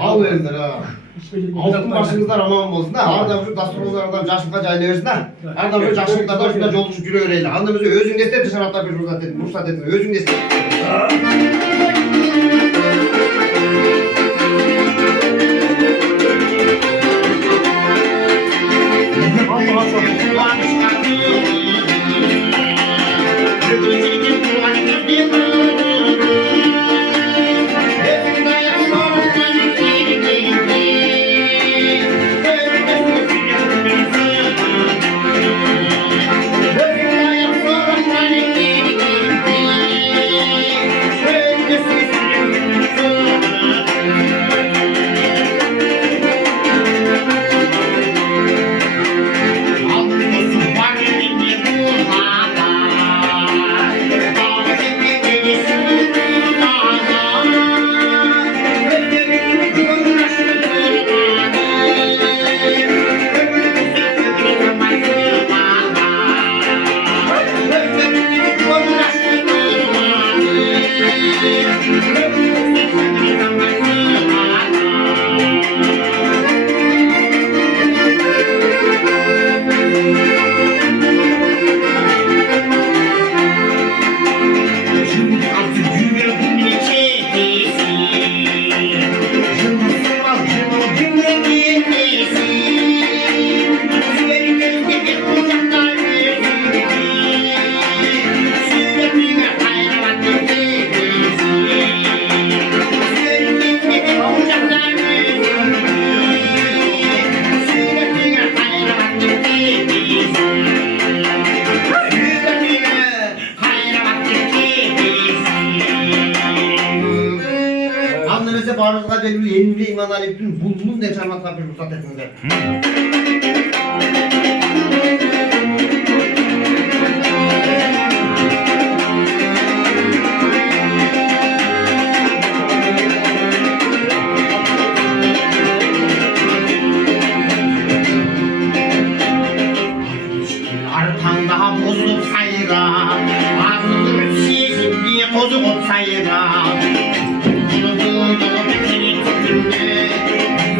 Al verdiler ha. Altın başınızlar aman olsun da. Ardam şu dasturlardan yaşlıkta cayla versin ha. Ardam şu yaşlıklarda şunda yolcusu gülü öğreyle. Andımızı özün deste dışarı hatta bir ruhsat edin. Özün deste. Bağrınızda belirli yenili iman aleyhbütün bulunuz ne çarmakla bir ruhsat etsinizler. Artan daha bozulup sayıra, ağzını şişip diye bozulup sayıra.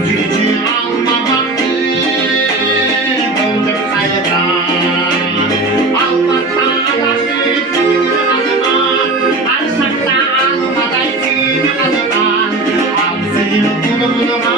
Gücü almamak boncuk sayıra. Almakta adaşı suyun adına, alsak da almaday suyun adına. Al suyun bunu